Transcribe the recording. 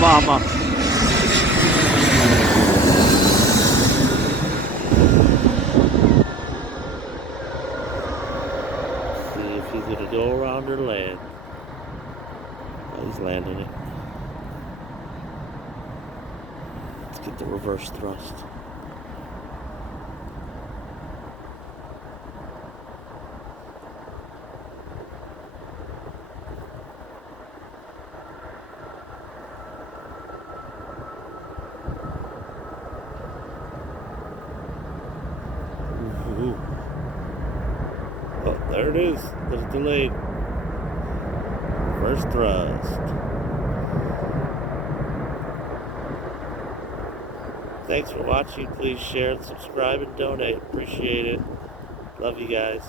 mama. See if he's gonna go around or land. Oh, he's landing it. Let's get the reverse thrust. Ooh. Oh, there it is. There's delayed. Reverse thrust. Thanks for watching. Please share and subscribe and donate. Appreciate it. Love you guys.